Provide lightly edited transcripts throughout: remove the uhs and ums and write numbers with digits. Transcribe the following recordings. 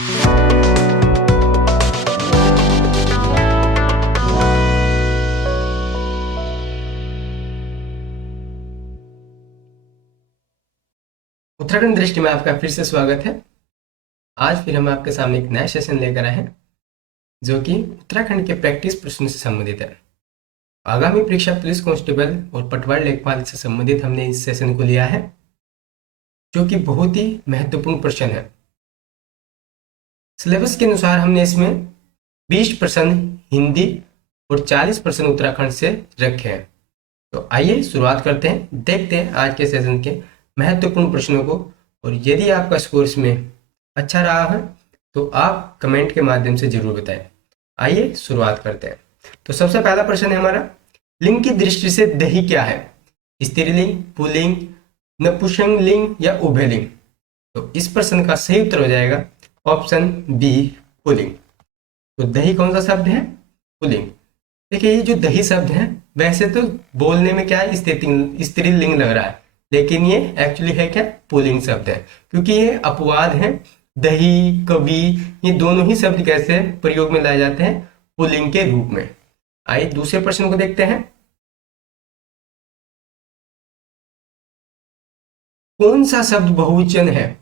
उत्तराखंड दृष्टि में आपका फिर से स्वागत है। आज फिर हम आपके सामने एक नया सेशन लेकर आए हैं जो कि उत्तराखंड के प्रैक्टिस प्रश्नों से संबंधित है। आगामी परीक्षा पुलिस कांस्टेबल और पटवारी लेखपाल से संबंधित हमने इस सेशन को लिया है, जो कि बहुत ही महत्वपूर्ण प्रश्न है। सिलेबस के अनुसार हमने इसमें 20% हिंदी और 40% उत्तराखंड से रखे हैं। तो आइए शुरुआत करते हैं, देखते हैं आज के सेशन के महत्वपूर्ण प्रश्नों को। और यदि आपका स्कोर इसमें अच्छा रहा है तो आप कमेंट के माध्यम से जरूर बताएं। आइए शुरुआत करते हैं। तो सबसे पहला प्रश्न है हमारा, लिंग की दृष्टि से दही क्या है? स्त्रीलिंग, पुल्लिंग, नपुंसकलिंग या उभयलिंग? तो इस प्रश्न का सही उत्तर हो जाएगा ऑप्शन बी, पुल्लिंग। तो दही कौन सा शब्द है? पुल्लिंग। देखिए, ये जो दही शब्द है वैसे तो बोलने में क्या है, स्त्रीलिंग लग रहा है, लेकिन ये एक्चुअली है क्या, पुल्लिंग शब्द है, क्योंकि ये अपवाद है। दही, कवि, ये दोनों ही शब्द कैसे प्रयोग में लाए जाते हैं? पुल्लिंग के रूप में। आइए दूसरे प्रश्न को देखते हैं। कौन सा शब्द बहुवचन है?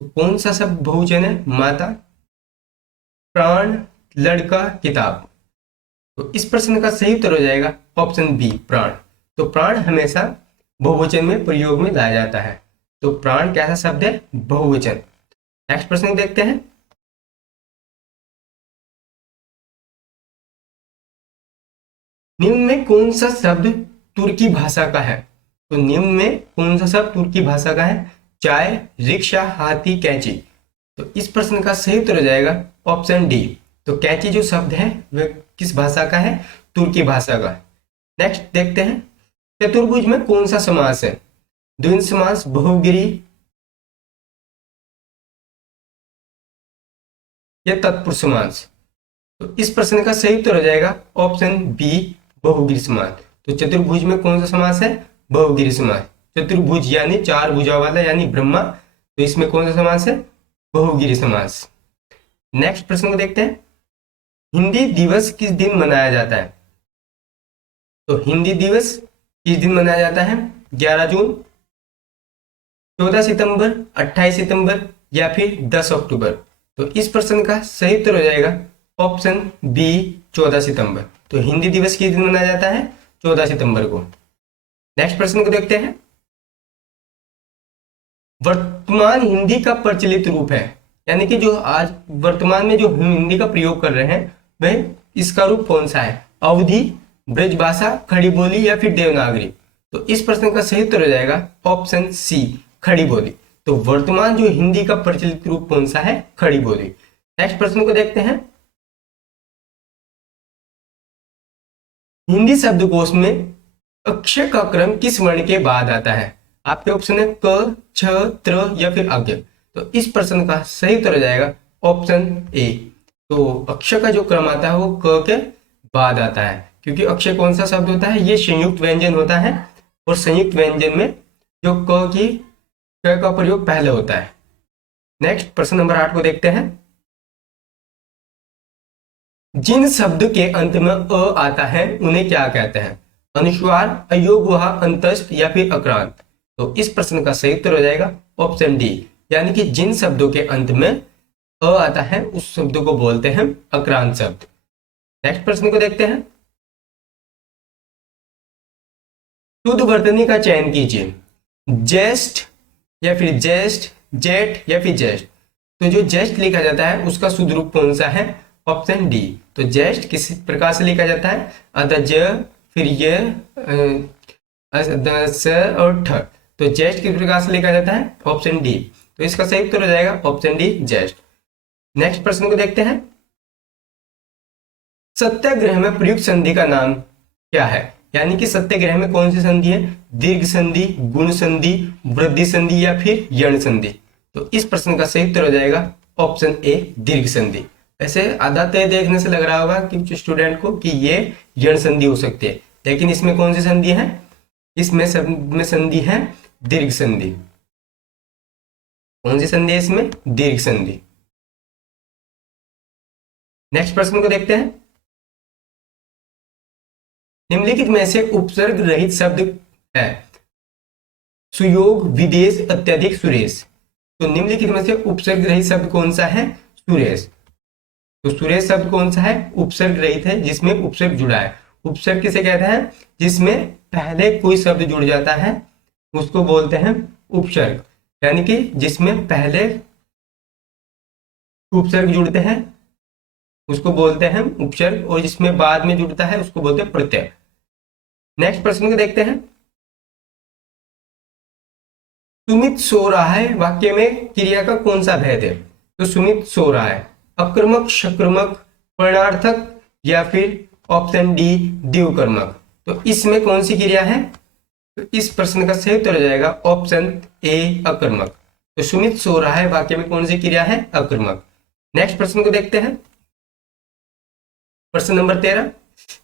कौन सा शब्द बहुवचन है? माता, प्राण, लड़का, किताब। तो इस प्रश्न का सही उत्तर हो जाएगा ऑप्शन बी, प्राण। तो प्राण हमेशा बहुवचन में प्रयोग में लाया जाता है। तो प्राण कैसा शब्द है? बहुवचन। नेक्स्ट प्रश्न देखते हैं। निम्न में कौन सा शब्द तुर्की भाषा का है? तो निम्न में कौन सा शब्द तुर्की भाषा का है? चाय, रिक्शा, हाथी, कैंची। तो इस प्रश्न का सही उत्तर हो जाएगा ऑप्शन डी। तो कैंची जो शब्द है वह किस भाषा का है? तुर्की भाषा का। नेक्स्ट देखते हैं, चतुर्भुज में कौन सा समास है? द्वंद्व समास, बहुगिरी या तत्पुरुष समास? तो इस प्रश्न का सही उत्तर हो जाएगा ऑप्शन बी, बहुगिरी समास। तो चतुर्भुज में कौन सा समास है? बहुगिरी समास। चतुर्भुज यानी चार भुजा वाला, यानी ब्रह्मा, तो इसमें कौन सा समास है? बहुगिरी समास। नेक्स्ट प्रश्न को देखते हैं, हिंदी दिवस किस दिन मनाया जाता है? तो हिंदी दिवस किस दिन मनाया जाता है? 11 जून, 14 सितंबर, 28 सितंबर या फिर 10 अक्टूबर? तो इस प्रश्न का सही उत्तर हो जाएगा ऑप्शन बी, 14 सितंबर। तो हिंदी दिवस किस दिन मनाया जाता है? 14 सितंबर को। नेक्स्ट प्रश्न को देखते हैं, वर्तमान हिंदी का प्रचलित रूप है, यानी कि जो आज वर्तमान में जो हम हिंदी का प्रयोग कर रहे हैं वह इसका रूप कौन सा है? अवधी, ब्रजभाषा, खड़ी बोली या फिर देवनागरी? तो इस प्रश्न का सही उत्तर हो जाएगा ऑप्शन सी, खड़ी बोली। तो वर्तमान जो हिंदी का प्रचलित रूप कौन सा है? खड़ी बोली। नेक्स्ट प्रश्न को देखते हैं, हिंदी शब्दकोश में अक्षर का क्रम किस वर्ण के बाद आता है? आपके ऑप्शन है क, छ, त्र या फिर अज्ञ। तो इस प्रश्न का सही उत्तर हो जाएगा ऑप्शन ए। तो अक्षर का जो क्रम आता है वो क के बाद आता है, क्योंकि अक्षर कौन सा शब्द होता है? ये संयुक्त व्यंजन होता है, और संयुक्त व्यंजन में जो क का प्रयोग पहले होता है। नेक्स्ट प्रश्न नंबर 8 को देखते हैं, जिन शब्द के अंत में अ आता है उन्हें क्या कहते हैं? अनुस्वार, अयोगवाह, अंतस्थ या फिर अक्रांत? तो इस प्रश्न का सही उत्तर हो जाएगा ऑप्शन डी, यानी कि जिन शब्दों के अंत में अ आता है उस शब्द को बोलते हैं अक्रांत शब्द। नेक्स्ट प्रश्न को देखते हैं, शुद्ध वर्तनी का चयन कीजिए, ज्येष्ठ या फिर ज्येष्ठ, जेठ या फिर ज्येष्ठ? तो जो ज्येष्ठ लिखा जाता है उसका शुद्ध रूप कौन सा है? Option D. तो ज्येष्ठ किस प्रकार से लिखा जाता है? अदज, फिर ये स और ठ। तो ज्येष्ठ किस प्रकार से लिखा जाता है? Option D. तो इसका सही उत्तर हो जाएगा ऑप्शन डी, ज्येष्ठ। नेक्स्ट प्रश्न को देखते हैं, सत्याग्रह में प्रयुक्त संधि का नाम क्या है? यानी कि सत्याग्रह में कौन सी संधि है? दीर्घ संधि, गुण संधि, वृद्धि संधि या फिर यण संधि? तो इस प्रश्न का सही उत्तर हो जाएगा ऑप्शन ए, दीर्घ संधि। ऐसे आधा तय देखने से लग रहा होगा कि स्टूडेंट को कि ये यण संधि हो सकती है, लेकिन इसमें कौन सी संधि है? इसमें संधि है दीर्घ संधि। कौन सी संधि है इसमें? दीर्घ संधि। नेक्स्ट प्रश्न को देखते हैं। निम्नलिखित में से उपसर्ग रहित शब्द है। सुयोग, विदेश, अत्यधिक, सुरेश। तो निम्नलिखित में से उपसर्ग रहित शब्द कौन सा है? सुरेश। तो सुरेश शब्द कौन सा है? उपसर्ग रहित है, जिसमें उपसर्ग जुड़ा है। उपसर्ग किसे कहते हैं? जिसमें पहले कोई शब्द जुड़ जाता है उसको बोलते हैं उपसर्ग। यानी कि जिसमें पहले उपसर्ग जुड़ते हैं उसको बोलते हैं उपसर्ग, और जिसमें बाद में जुड़ता है उसको बोलते हैं प्रत्यय। नेक्स्ट प्रश्न को देखते हैं। सुमित सो रहा है वाक्य में क्रिया का कौन सा भेद है? तो सुमित सो रहा है अकर्मक, शकर्मक, वर्णार्थक या फिर ऑप्शन डी द्विकर्मक। तो इसमें कौन सी क्रिया है? तो इस प्रश्न का सही उत्तर हो जाएगा ऑप्शन ए अकर्मक। तो सुमित सो रहा है वाक्य में कौन सी क्रिया है? अकर्मक। नेक्स्ट प्रश्न को देखते हैं। प्रश्न नंबर 13,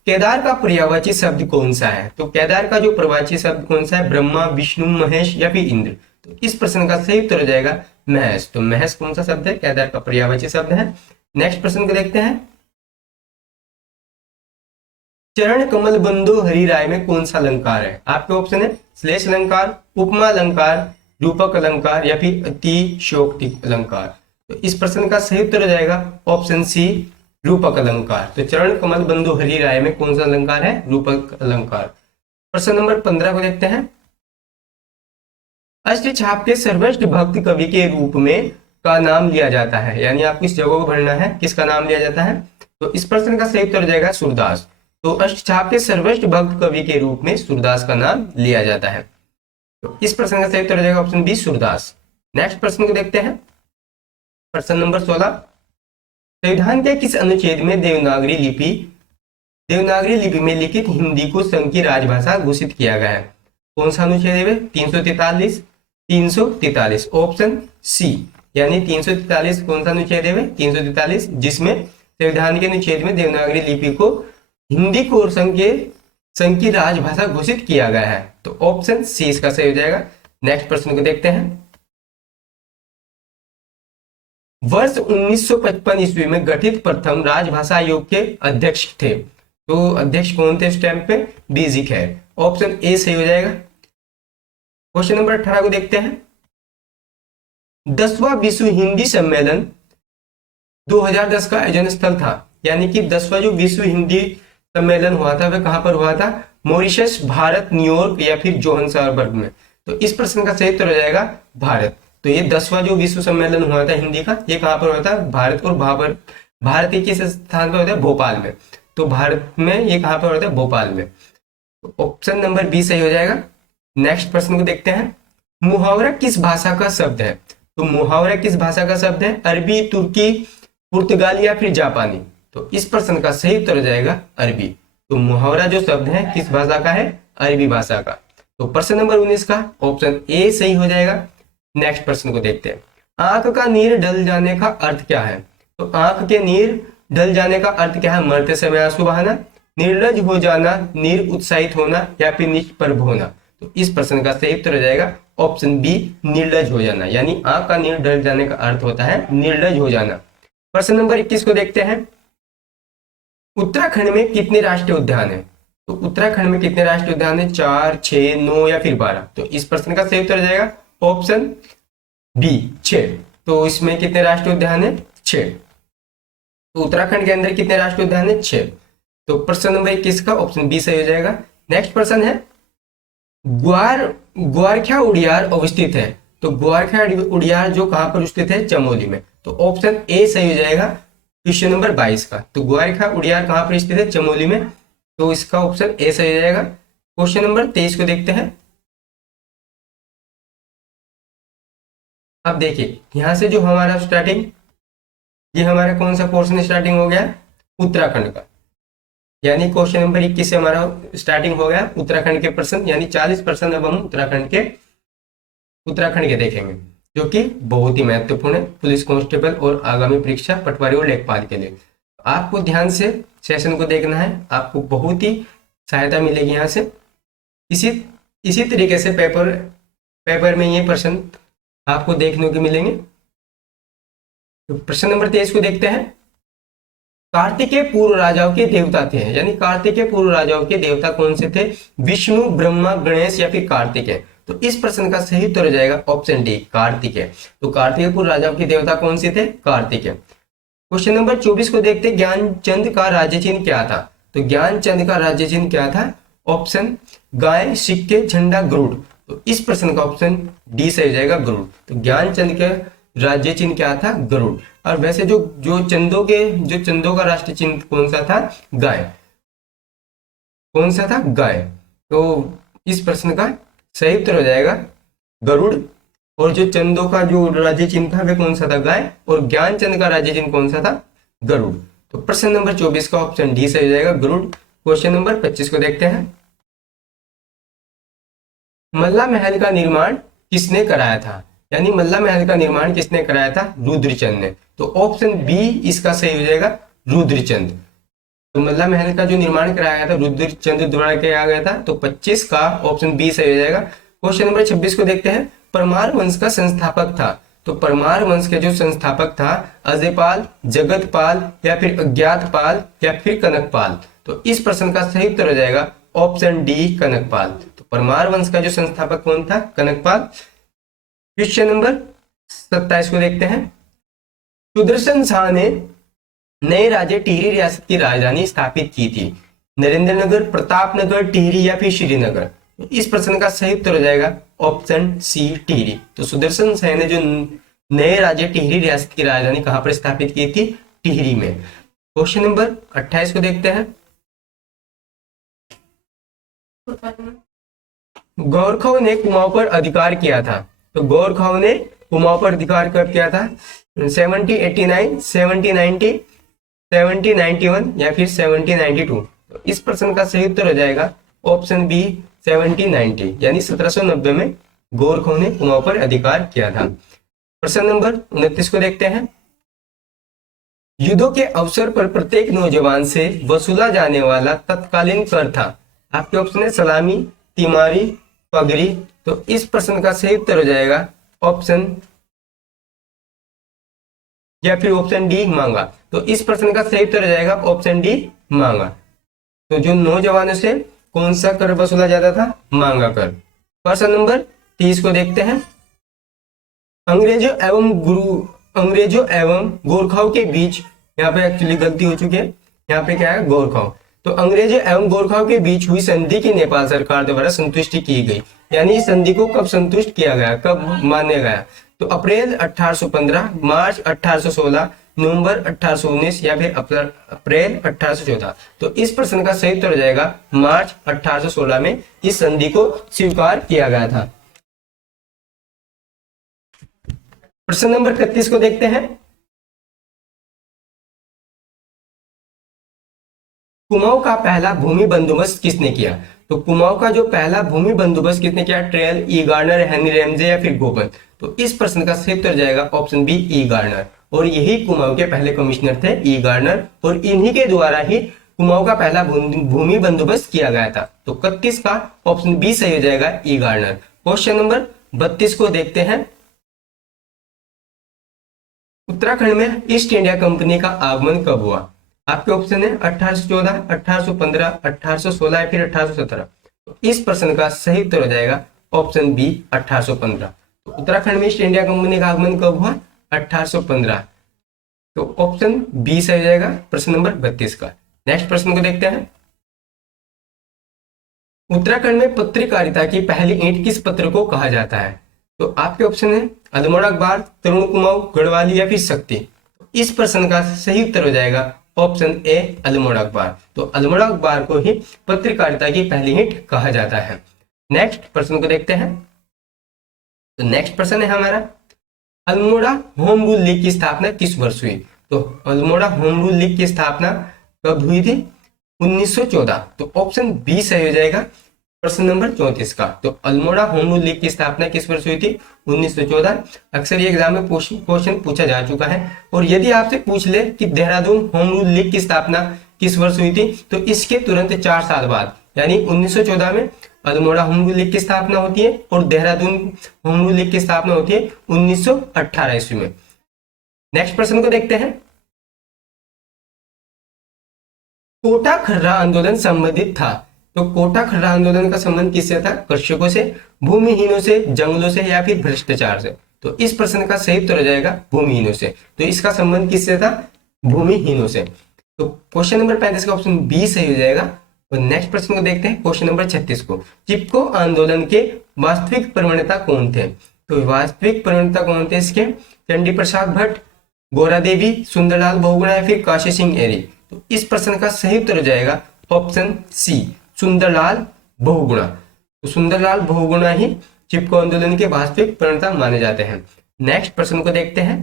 केदार का पर्यायवाची शब्द कौन सा है? तो केदार का जो पर्यायवाची शब्द कौन सा है? ब्रह्मा, विष्णु, महेश या फिर इंद्र। तो इस प्रश्न का सही उत्तर हो जाएगा महेश। तो महेश कौन सा शब्द है? केदार का पर्यायवाची शब्द है। नेक्स्ट प्रश्न को देखते हैं। चरण कमल बंधु हरि राय में कौन सा अलंकार है? आपके ऑप्शन है श्लेष अलंकार, उपमा अलंकार, रूपक अलंकार या फिर अतिशयोक्ति अलंकार। तो इस प्रश्न का सही उत्तर हो जाएगा ऑप्शन सी रूपक अलंकार। तो चरण कमल बंधु हरि राय में कौन सा अलंकार है? रूपक अलंकार। प्रश्न नंबर 15 को देखते हैं। अष्टछाप के सर्वश्रेष्ठ भक्त कवि के रूप में का नाम लिया जाता है, यानी आपको इस जगह को भरना है, किसका नाम लिया जाता है? तो इस प्रश्न का सही उत्तर हो जाएगा सूरदास। तो अष्टछाप के सर्वश्रेष्ठ भक्त कवि के रूप में सूरदास का नाम लिया जाता है। तो इस प्रश्न का सही उत्तर हो जाएगा ऑप्शन बी सूरदास। नेक्स्ट प्रश्न को देखते हैं। प्रश्न नंबर 16, संविधान के किस अनुच्छेद में देवनागरी लिपि में लिखित हिंदी को संघ की राजभाषा घोषित किया गया है? कौन सा अनुच्छेद है? 343, 343। ऑप्शन सी, यानी 343 कौन सा अनुच्छेद है? 343, जिसमें संविधान के अनुच्छेद में देवनागरी लिपि को हिंदी को संघ की राजभाषा घोषित किया गया है। तो ऑप्शन सी इसका सही हो जाएगा। नेक्स्ट प्रश्न को देखते हैं। वर्ष 1955 ईस्वी में गठित प्रथम राजभाषा आयोग के अध्यक्ष थे। तो अध्यक्ष कौन थे उस टाइम पे? बीजी खैर। ऑप्शन ए सही हो जाएगा। क्वेश्चन नंबर 18 को देखते हैं। 10वां विश्व हिंदी सम्मेलन 2010 का आयोजन स्थल था, यानी कि 10वां जो विश्व हिंदी सम्मेलन हुआ था वह कहां पर हुआ था? मॉरिशस, भारत, न्यूयॉर्क या फिर जोहान्सबर्ग में। तो इस प्रश्न का सही उत्तर हो जाएगा भारत। तो ये 10वां जो विश्व सम्मेलन हुआ था हिंदी का, ये कहां पर हुआ था? भारत। और भारत के किस स्थान पर होता है? भोपाल में। तो भारत में ये कहां पर होता है? भोपाल में। तो ऑप्शन नंबर बी सही हो जाएगा। नेक्स्ट प्रश्न को देखते हैं। मुहावरा किस भाषा का शब्द है? तो मुहावरा किस भाषा का शब्द है? अरबी, तुर्की, पुर्तगाली या फिर जापानी। तो इस प्रश्न का सही उत्तर हो जाएगा अरबी। तो मुहावरा जो शब्द है किस भाषा का है? अरबी भाषा का। तो प्रश्न नंबर 19 का ऑप्शन ए सही हो जाएगा। नेक्स्ट प्रश्न को देखते हैं। आंख का नीर ढल जाने का अर्थ क्या है? तो आंख के नीर ढल जाने का अर्थ क्या है? मरते समय आंसू बहाना, निर्लज हो जाना, निरुत्साहित होना या फिर निष्प्रभ होना। तो इस प्रश्न का सही उत्तर हो जाएगा ऑप्शन बी निर्लज हो जाना, यानी आंख का नीर ढल जाने का अर्थ होता है निर्लज हो जाना। प्रश्न नंबर 21 को देखते हैं। उत्तराखंड में कितने राष्ट्रीय उद्यान है? तो उत्तराखंड में कितने राष्ट्रीय उद्यान है? 4, 6, 9 या फिर 12। तो इस प्रश्न का सही उत्तर हो जाएगा ऑप्शन बी 6। तो इसमें कितने राष्ट्रीय उद्यान है? 6। तो उत्तराखंड के अंदर कितने राष्ट्रीय उद्यान है? 6। तो प्रश्न नंबर 21 का ऑप्शन बी सही हो जाएगा। नेक्स्ट प्रश्न है। ग्वारख्या उड़ियार अवस्थित है। तो ग्वारख्या उड़ियार जो कहां पर स्थित है? चमोली में। तो ऑप्शन ए सही हो जाएगा क्वेश्चन नंबर 22 का। तो ग्वारख्या उड़ियार कहां पर स्थित है? चमोली में। तो इसका ऑप्शन ए सही हो जाएगा। क्वेश्चन नंबर 23 को देखते हैं। अब देखिए यहां से जो हमारा स्टार्टिंग, ये हमारा कौन सा पोर्शन स्टार्टिंग हो गया? उत्तराखंड का। यानी क्वेश्चन नंबर 21 से हमारा स्टार्टिंग हो गया उत्तराखंड के प्रश्न, यानी 40% अब हम उत्तराखंड के देखेंगे, जो कि बहुत ही महत्वपूर्ण है पुलिस कांस्टेबल और आगामी परीक्षा पटवारी और लेखपाल के लिए। आपको ध्यान से सेशन को देखना है, आपको बहुत ही सहायता मिलेगी यहाँ से। इसी तरीके से पेपर में ये प्रश्न आपको देखने को मिलेंगे। तो प्रश्न नंबर 23 को देखते हैं। कार्तिकेय पूर्व राजाओं के देवता थे, यानी कार्तिकेय पूर्व राजाओं के देवता कौन से थे? विष्णु, ब्रह्मा, गणेश या फिर कार्तिकेय। तो इस प्रश्न का सही उत्तर हो जाएगा ऑप्शन डी, कार्तिकेय। तो कार्तिकेय पूर्व राजाओं के देवता कौन से थे? कार्तिकेय। क्वेश्चन नंबर 24 को देखते हैं, ज्ञानचंद का राज्य चिन्ह क्या था? तो ज्ञानचंद का राज्य चिन्ह क्या था? ऑप्शन गाय, सिक्के, झंडा, गरुड़। तो इस प्रश्न का ऑप्शन डी सही हो जाएगा, गरुड़। तो ज्ञानचंद के राज्य चिन्ह क्या था? गरुड़। और वैसे जो चंदों का राष्ट्र चिन्ह कौन सा था? गाय। कौन सा था? गाय। तो इस प्रश्न का सही उत्तर हो जाएगा गरुड़। और जो चंदों का जो राज्य चिन्ह था वह कौन सा था? गाय। और ज्ञानचंद का राज्य चिन्ह कौन सा था? गरुड़। तो प्रश्न नंबर 24 का ऑप्शन डी सही हो जाएगा, गरुड़। क्वेश्चन नंबर 25 को देखते हैं, मल्ला महल का निर्माण किसने कराया था? यानी मल्ला महल का निर्माण किसने कराया था? रुद्रचंद ने। तो ऑप्शन बी इसका सही हो जाएगा, रुद्रचंद। तो मल्ला महल का जो निर्माण कराया गया था रुद्रचंद द्वारा किया गया था। तो 25 का ऑप्शन बी सही हो जाएगा। क्वेश्चन नंबर 26 को देखते हैं, परमार वंश का संस्थापक था। तो परमार वंश के जो संस्थापक था, अजयपाल, जगतपाल या फिर अज्ञातपाल या फिर कनकपाल। तो इस प्रश्न का सही उत्तर हो जाएगा ऑप्शन डी, कनकपाल। तो परमार वंश का जो संस्थापक कौन था? कनकपाल। क्वेश्चन नंबर 27 को देखते हैं, सुदर्शन शाह ने नए राज्य टिहरी रियासत की राजधानी स्थापित की थी। नरेंद्रनगर, प्रतापनगर, टिहरी या फिर श्रीनगर। इस प्रश्न का सही उत्तर हो जाएगा ऑप्शन सी, टिहरी। तो सुदर्शन शाह ने जो नए राज्य टिहरी रियासत की राजधानी कहां पर स्थापित की थी? टिहरी में। क्वेश्चन नंबर 28 को देखते हैं, गोरखों ने कुमाऊं पर अधिकार किया था। तो गोरखों ने कुमाऊं पर अधिकार कब किया था? 1789, 1790, 1791 या फिर 1792। तो इस प्रश्न का सही उत्तर हो जाएगा ऑप्शन बी, 1790, यानी 1790 में गोरखों ने कुमाऊं पर अधिकार किया था। प्रश्न नंबर 29 को देखते हैं, युद्धों के अवसर पर प्रत्येक नौजवान से वसूला जाने वाला तत्कालीन कर था। आपके ऑप्शन है सलामी, तिमारी, पगड़ी। तो इस प्रश्न का सही उत्तर हो जाएगा ऑप्शन या फिर ऑप्शन डी, मांगा। तो इस प्रश्न का सही उत्तर हो जाएगा ऑप्शन डी, मांगा। तो जो नौजवानों से कौन सा कर वसूला जाता था? मांगा कर। प्रश्न नंबर 30 को देखते हैं, अंग्रेजों एवं गोरखाओं के बीच, यहाँ पे एक्चुअली गलती हो चुकी है, यहाँ पे क्या है? गोरखाओं। तो अंग्रेजों एवं गोरखाओं के बीच हुई संधि की नेपाल सरकार द्वारा संतुष्टि की गई। यानी संधि को कब संतुष्ट किया गया, कब मान्य गया? तो अप्रैल 1815, मार्च 1816, नवंबर 1819 या फिर अप्रैल 1814। तो इस प्रश्न का सही उत्तर हो जाएगा मार्च 1816 में इस संधि को स्वीकार किया गया था। प्रश्न नंबर 31 को देखते हैं, कुमाऊं का पहला भूमि बंदोबस्त किसने किया? तो कुमाऊं का जो पहला भूमि बंदोबस्त किसने किया? ट्रेल, ई गार्नर, हेनरी रैमजे या फिर गोबन। तो इस प्रश्न का सही उत्तर जाएगा ऑप्शन बी, ई गार्नर। और यही कुमाऊं के पहले कमिश्नर थे, ई गार्नर। और इन्हीं के द्वारा ही कुमाऊं का पहला भूमि बंदोबस्त किया गया था। तो 31 का ऑप्शन बी सही हो जाएगा, ई गार्नर। क्वेश्चन नंबर 32 को देखते हैं, उत्तराखंड में ईस्ट इंडिया कंपनी का आगमन कब हुआ? आपके ऑप्शन है 1814, 1815, 1816 या फिर 1817। तो इस प्रश्न का सही उत्तर हो जाएगा ऑप्शन बी, 1815। तो उत्तराखंड में ईस्ट इंडिया कंपनी का आगमन कब हुआ? 1815। तो ऑप्शन बी सही हो जाएगा प्रश्न नंबर 32 का। नेक्स्ट प्रश्न को देखते हैं, उत्तराखंड में पत्रकारिता की पहली ईंट किस पत्र को कहा जाता है? तो आपके ऑप्शन है अल्मोड़ा अखबार, तरुण कुमाऊं, गढ़वाली या फिर शक्ति। तो इस प्रश्न का सही उत्तर हो जाएगा ऑप्शन ए, अल्मोड़ा अखबार। तो अल्मोड़ा अखबार को ही पत्रकारिता की पहली ईंट कहा जाता है। नेक्स्ट प्रश्न को देखते हैं, तो नेक्स्ट प्रश्न है हमारा, अल्मोड़ा होम रूल लीग की स्थापना किस वर्ष हुई? तो अल्मोड़ा होम रूल लीग की स्थापना कब हुई थी? 1914। तो ऑप्शन बी सही हो जाएगा प्रश्न नंबर 34 का। तो अल्मोड़ा होम रूल लीग की स्थापना किस वर्ष हुई थी? 1914। अक्सर ये एग्जाम में क्वेश्चन पूछा जा चुका है। और यदि आपसे पूछ ले कि देहरादून होम रूल लीग की स्थापना किस वर्ष हुई थी, तो इसके तुरंत 4 साल बाद यानी 1914 में अल्मोड़ा होम रूल लीग की स्थापना होती है और देहरादून होम रूल लीग की स्थापना होती है 1918 ईस्वी में। नेक्स्ट प्रश्न को देखते हैं, कोटा खर्रा आंदोलन संबंधित था। तो कोटा खर्रा आंदोलन का संबंध किससे था? कृषकों से, भूमिहीनों से, जंगलों से या फिर भ्रष्टाचार से? तो इस प्रश्न का सही उत्तर हो जाएगा भूमिहीनों से। तो इसका संबंध किससे था? भूमिहीनों से। तो क्वेश्चन नंबर 35 का ऑप्शन बी सही हो जाएगा। तो नेक्स्ट प्रश्न को देखते हैं, क्वेश्चन नंबर 36 को। चिपको आंदोलन के वास्तविक प्रणेता कौन थे? तो वास्तविक प्रणेता कौन थे इसके? चंडी प्रसाद भट्ट, गोरा देवी, सुंदरलाल बहुगुणा या फिर काशी सिंह एरी? तो इस प्रश्न का सही उत्तर हो जाएगा ऑप्शन सी, सुंदरलाल बहुगुणा। तो सुंदरलाल बहुगुणा ही चिपको आंदोलन के वास्तविक प्रणेता माने जाते हैं। नेक्स्ट प्रश्न को देखते हैं,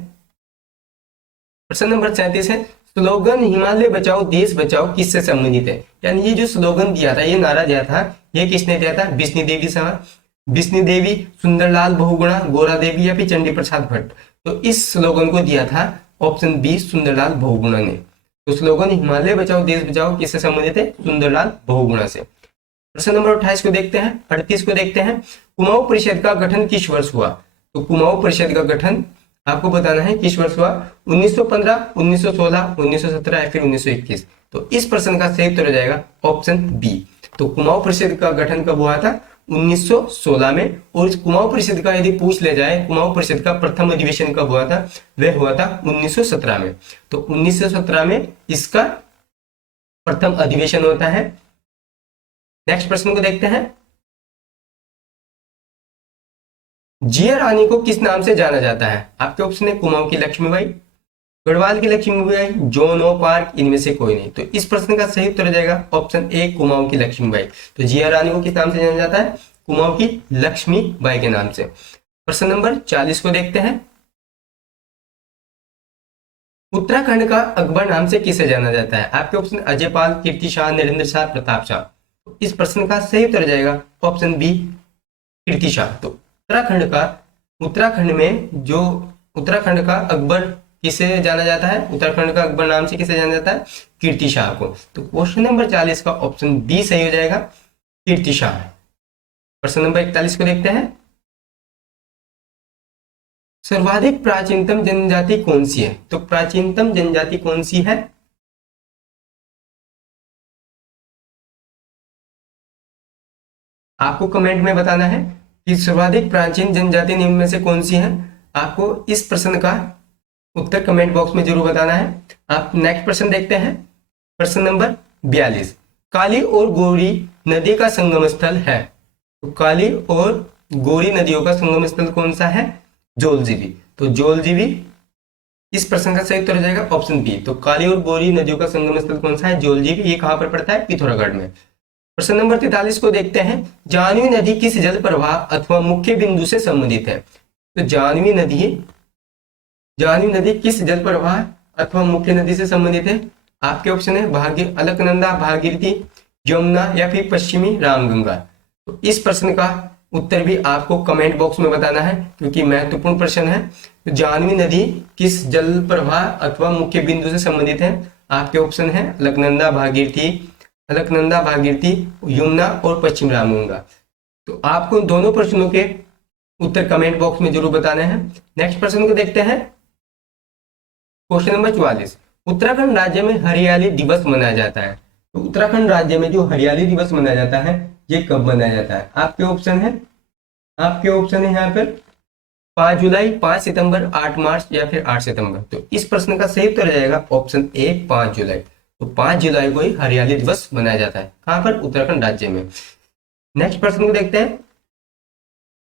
प्रश्न नंबर 37 है, स्लोगन हिमालय बचाओ देश बचाओ किससे संबंधित है? यानी ये जो स्लोगन दिया था, ये नारा दिया था, ये किसने दिया था? बिस्नी देवी सभा, बिस्नी देवी, सुंदरलाल बहुगुणा, गोरा देवी या फिर चंडी प्रसाद भट्ट? तो इस स्लोगन को दिया था ऑप्शन बी, सुंदरलाल बहुगुणा ने। तो स्लोगन हिमालय बचाओ देश बचाओ किससे संबंधित है? सुंदरलाल बहुगुणा से। प्रश्न नंबर 28 को देखते हैं, 38 को देखते हैं, कुमाऊं परिषद का गठन किस वर्ष हुआ? तो कुमाऊं परिषद का गठन आपको बताना है किस वर्ष हुआ? 1915, 1916, 1917 या फिर 1921? तो इस प्रश्न का सही उत्तर हो जाएगा ऑप्शन बी। तो कुमाऊं परिषद का गठन कब हुआ था? 1916 में। और इस कुमाऊं परिषद का यदि पूछ ले जाए, कुमाऊं परिषद का प्रथम अधिवेशन कब हुआ था? वह हुआ था 1917 में। तो 1917 में इसका प्रथम अधिवेशन होता है। नेक्स्ट प्रश्न को देखते हैं, जिया रानी को किस नाम से जाना जाता है? आपके ऑप्शन है कुमाऊं की लक्ष्मीबाई, गढ़वाल की लक्ष्मीबाई, जोन ओ पार्क, इनमें से कोई नहीं। तो इस प्रश्न का सही उत्तर हो जाएगा ऑप्शन ए, कुमाऊं की लक्ष्मीबाई। तो जिया रानी को किस नाम से जाना जाता है? कुमाऊं की लक्ष्मीबाई के नाम से। प्रश्न नंबर 40 को देखते हैं, उत्तराखंड का अकबर नाम से किसे जाना जाता है? आपके ऑप्शन अजय पाल, कीर्ति शाह, नरेंद्र शाह, प्रताप शाह? तो इस प्रश्न का सही उत्तर हो जाएगा ऑप्शन बी, कीर्ति शाह। तो उत्तराखंड में जो उत्तराखंड का अकबर किसे जाना जाता है? उत्तराखंड का अकबर नाम से किसे जाना जाता है? कीर्ति शाह को। तो क्वेश्चन नंबर 40 का ऑप्शन बी सही हो जाएगा, कीर्ति शाह। प्रश्न नंबर 41 को देखते हैं, सर्वाधिक प्राचीनतम जनजाति कौन सी है? तो प्राचीनतम जनजाति कौन सी है? आपको कमेंट में बताना है कि सर्वाधिक प्राचीन जनजाति निम्न में से कौन सी है। आपको इस प्रश्न का उत्तर कमेंट बॉक्स में जरूर बताना है। आप नेक्स्ट प्रश्न देखते हैं, प्रश्न नंबर 42, काली और गौरी नदी का संगम स्थल है? तो काली और गौरी नदियों का संगम स्थल कौन सा है? जोलजीबी। तो जोलजीबी इस प्रश्न का सही उत्तर हो जाएगा ऑप्शन बी। तो काली और गौरी नदियों का संगम स्थल कौन सा है? जोलजीबी। ये कहां पर पड़ता है? पिथौरागढ़ में। प्रश्न नंबर 43 को देखते हैं, जाह्नवी नदी किस जल प्रवाह अथवा मुख्य बिंदु से संबंधित है? तो जाह्नवी नदी किस जल प्रवाह अथवा मुख्य नदी से संबंधित है? आपके ऑप्शन है अलकनंदा, भागीरथी, यमुना या फिर पश्चिमी रामगंगा? तो इस प्रश्न का उत्तर भी आपको कमेंट बॉक्स में बताना है, क्योंकि महत्वपूर्ण प्रश्न है। तो जाह्नवी नदी किस जल प्रवाह अथवा मुख्य बिंदु से संबंधित है? आपके ऑप्शन है अलकनंदा, भागीरथी, यमुना और पश्चिम रामगंगा। तो आपको दोनों प्रश्नों के उत्तर कमेंट बॉक्स में जरूर बताने हैं। नेक्स्ट प्रश्न को देखते हैं, क्वेश्चन नंबर 44, उत्तराखंड राज्य में हरियाली दिवस मनाया जाता है? तो उत्तराखंड राज्य में जो हरियाली दिवस मनाया जाता है, ये कब मनाया जाता है? आपके ऑप्शन है यहाँ पर 5 जुलाई, 5 सितंबर, 8 मार्च या फिर 8 सितंबर? तो इस प्रश्न का सही उत्तर जाएगा ऑप्शन ए, 5 जुलाई। तो 5 जुलाई को ही हरियाली दिवस मनाया जाता है। कहां पर? उत्तराखंड राज्य में। नेक्स्ट प्रश्न को देखते हैं,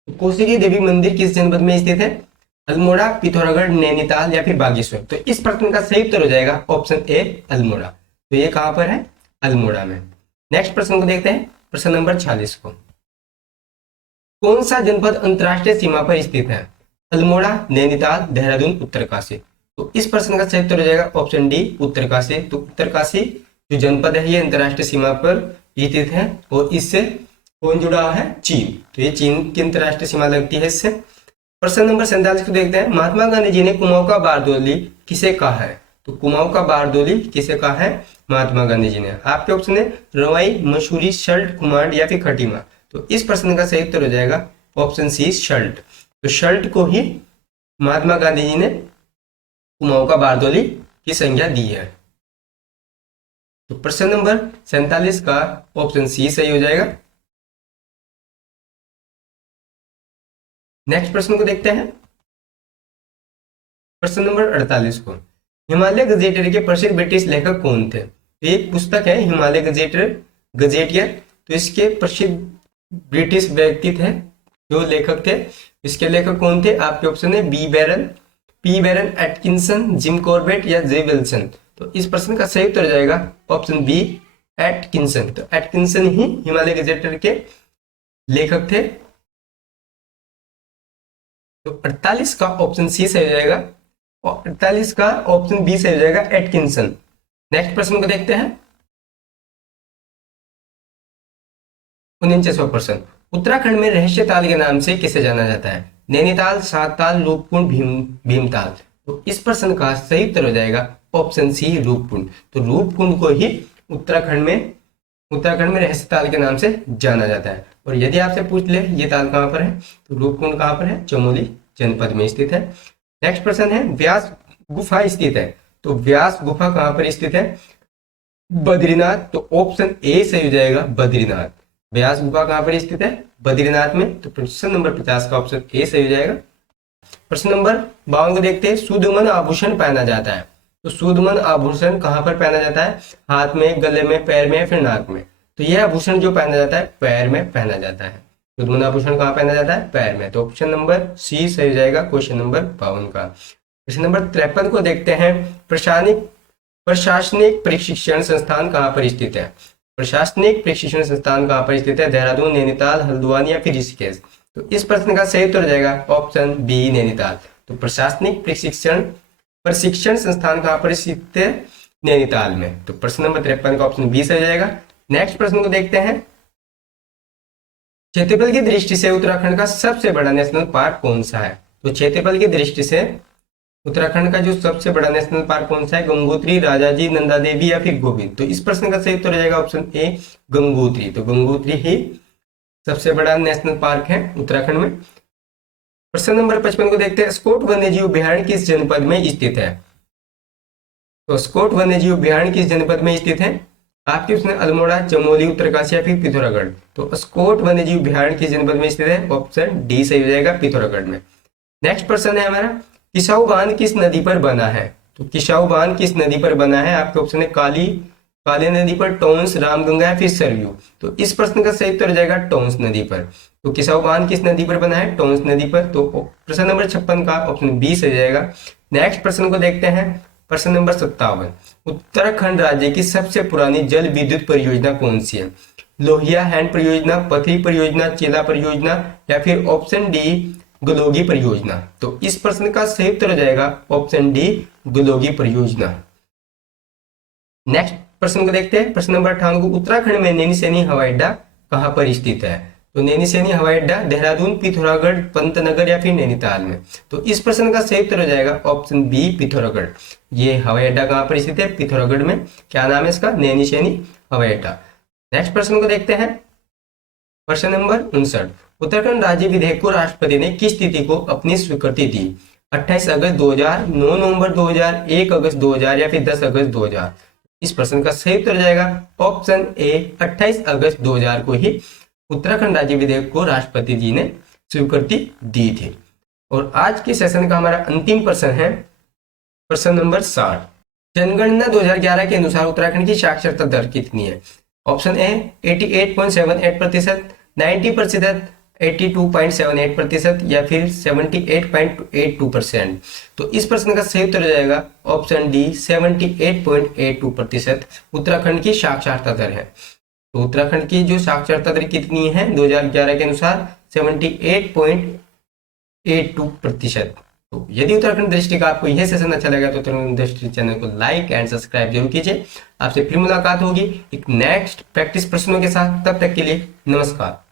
कोसी देवी मंदिर किस जनपद में स्थित है? अल्मोड़ा, पिथौरागढ़, नैनीताल या फिर बागेश्वर? तो इस प्रश्न का सही उत्तर हो जाएगा ऑप्शन ए, अल्मोड़ा। तो ये कहां पर है? अल्मोड़ा में। नेक्स्ट प्रश्न को देखते हैं, प्रश्न नंबर 46 को, कौन सा जनपद अंतरराष्ट्रीय सीमा पर स्थित है? अल्मोड़ा, नैनीताल, देहरादून, उत्तरकाशी? तो इस प्रश्न का सही उत्तर हो जाएगा ऑप्शन डी, उत्तरकाशी। तो उत्तरकाशी जो जनपद है, ये अंतरराष्ट्रीय सीमा पर स्थित है और इससे कौन जुड़ा हुआ है? चीन। तो ये चीन की अंतरराष्ट्रीय सीमा लगती है इससे। प्रश्न नंबर 47 को देखते हैं, महात्मा गांधी जी ने कुमाऊं का बारदोली किसे कहा है? तो कुमाऊं का बारदोली किसे कहा है? महात्मा गांधी जी ने। आपके ऑप्शन है रवाई, मसूरी, शल्ट, कुमांड या फिर खटीमा? तो इस प्रश्न का सही उत्तर हो जाएगा ऑप्शन सी, शल्ट। तो शल्ट को ही महात्मा गांधी जी ने कुमाऊं का बारदोली की संज्ञा दी है। तो प्रश्न नंबर 47 का ऑप्शन सी सही हो जाएगा। नेक्स्ट प्रश्न को देखते हैं, प्रश्न नंबर 48 को, हिमालय गजेटियर के प्रसिद्ध ब्रिटिश लेखक कौन थे? तो एक पुस्तक है हिमालय गजेटियर, तो इसके प्रसिद्ध ब्रिटिश व्यक्ति थे, जो लेखक थे, इसके लेखक कौन थे? आपके ऑप्शन है पी बैरन एटकिंसन, जिम कॉर्बेट या जे विल्सन। तो इस प्रश्न का सही उत्तर हो जाएगा ऑप्शन बी एटकिंसन। तो एटकिंसन ही हिमालय गजेटियर के लेखक थे। तो 48 का ऑप्शन सी सही हो जाएगा और 48 का ऑप्शन बी सही हो जाएगा एटकिंसन। नेक्स्ट प्रश्न को देखते हैं, 49वां प्रश्न, उत्तराखंड में रहस्य ताल के नाम से किसे जाना जाता है? नैनीताल, सातताल, रूपकुंड, भीमताल। तो इस प्रश्न का सही उत्तर हो जाएगा ऑप्शन सी रूपकुंड। तो रूपकुंड को ही उत्तराखंड में रहस्य ताल के नाम से जाना जाता है। और यदि आपसे पूछ ले ये ताल कहाँ पर है, तो रूपकुंड कहाँ पर है? चमोली जनपद में स्थित है। नेक्स्ट प्रश्न है, व्यास गुफा स्थित है, तो व्यास गुफा कहाँ पर स्थित है? बद्रीनाथ। तो ऑप्शन ए सही हो जाएगा बद्रीनाथ। व्यास गुफा कहाँ पर स्थित है? बद्रीनाथ में। तो प्रश्न नंबर 50 का ऑप्शन ए सही हो जाएगा। प्रश्न नंबर 52 को देखते हैं, सुदमन आभूषण पहना जाता है, तो सुदमन आभूषण कहाँ पर पहना जाता है? हाथ में, गले में, पैर में या फिर नाक में। तो यह आभूषण जो पहना जाता है पैर में पहना जाता है। सुदमन आभूषण कहाँ पहना जाता है? पैर में। तो ऑप्शन नंबर सी सही हो जाएगा क्वेश्चन नंबर 52 का। प्रश्न नंबर 53 को देखते हैं, प्रशासनिक प्रशिक्षण संस्थान कहाँ पर स्थित है? प्रशासनिक प्रशिक्षण संस्थान कहाँ पर स्थित है? देहरादून, नैनीताल, हल्द्वानी या फिर ऋषिकेश। तो इस प्रश्न का सही उत्तर हो जाएगा ऑप्शन बी नैनीताल। तो प्रशासनिक प्रशिक्षण संस्थान कहाँ पर स्थित है? नैनीताल में। तो प्रश्न नंबर 53 का ऑप्शन बी सही हो जाएगा। नेक्स्ट प्रश्न को देखते हैं, क्षेत्रफल की दृष्टि से उत्तराखंड का सबसे बड़ा नेशनल पार्क कौन सा है? तो क्षेत्रफल की दृष्टि से उत्तराखंड का जो सबसे बड़ा नेशनल पार्क कौन सा है? गंगोत्री, राजाजी, नंदा देवी या फिर गोविंद। तो इस प्रश्न का सही उत्तर हो जाएगा ऑप्शन ए गंगोत्री। तो गंगोत्री ही सबसे बड़ा नेशनल पार्क है उत्तराखंड में। प्रश्न नंबर 55 को देखते हैं, स्कोट वन्यजीव अभ्यारण्य किस जनपद में स्थित है? तो स्कोट वन्यजीव अभ्यारण्य किस जनपद में स्थित है? आपके उसने अल्मोड़ा, चमोली, उत्तरकाशी या फिर पिथौरागढ़। तो स्कोट वन्यजीव अभ्यारण्य किस जनपद में स्थित है? ऑप्शन डी सही हो जाएगा पिथौरागढ़ में। नेक्स्ट प्रश्न है हमारा, किसाऊ बांध किस नदी पर बना है? तो किसाऊ बांध किस नदी पर बना है? आपके ऑप्शन है काली नदी पर, टोंस, रामगंगा या फिर सरयू। तो इस प्रश्न का सही उत्तर हो जाएगा टोंस नदी पर। तो किसाऊ बांध किस नदी पर बना है? टोंस नदी पर। तो प्रश्न नंबर 56 का ऑप्शन बी सही हो जाएगा। नेक्स्ट प्रश्न को देखते हैं, प्रश्न नंबर 57, उत्तराखंड राज्य की सबसे पुरानी जल विद्युत परियोजना कौन सी है? लोहिया हैंड परियोजना, पथरी परियोजना, चेला परियोजना या फिर ऑप्शन डी गुलोगी परियोजना। तो इस प्रश्न का सही उत्तर हो जाएगा ऑप्शन डी गुलोगी परियोजना। नेक्स्ट प्रश्न को देखते हैं, प्रश्न नंबर 58 को, उत्तराखंड में नैनीसैनी हवाई अड्डा कहां पर स्थित है? तो नैनीसैनी हवाई अड्डा देहरादून, पिथौरागढ़, पंतनगर या फिर नैनीताल में। तो इस प्रश्न का सही उत्तर हो जाएगा ऑप्शन बी पिथौरागढ़। ये हवाई अड्डा कहां पर स्थित है? पिथौरागढ़ में। क्या नाम है इसका? नैनीसैनी हवाई अड्डा। नेक्स्ट प्रश्न को देखते हैं, प्रश्न नंबर 59, उत्तराखंड राज्य विधेयक को राष्ट्रपति ने किस तिथि को अपनी स्वीकृति दी? 28 अगस्त 2000, 9 नवंबर 2000, 1 अगस्त 2000 या फिर 10 अगस्त 2000। इस प्रश्न का सही उत्तर जाएगा ऑप्शन ए 28 अगस्त 2000 को ही उत्तराखंड राज्य विधेयक को राष्ट्रपति जी ने स्वीकृति दी थी। और आज के सेशन का हमारा अंतिम प्रश्न है प्रश्न नंबर 60, जनगणना 2011 के अनुसार उत्तराखंड की साक्षरता दर कितनी है? ऑप्शन ए 88.78%, 90%, 82.78% या फिर 78.82%। तो इस प्रश्न का सही उत्तर हो जाएगा ऑप्शन डी 78.82% उत्तराखंड की साक्षरता दर है। तो उत्तराखंड की जो साक्षरता दर कितनी है 2011 के अनुसार 78.82%। तो यदि उत्तराखंड दृष्टि का आपको यह सेशन अच्छा लगा तो उत्तराखंड दृष्टि चैनल को लाइक एंड सब्सक्राइब जरूर कीजिए। आपसे फिर मुलाकात होगी एक नेक्स्ट प्रैक्टिस प्रश्नों के साथ, तब तक के लिए नमस्कार।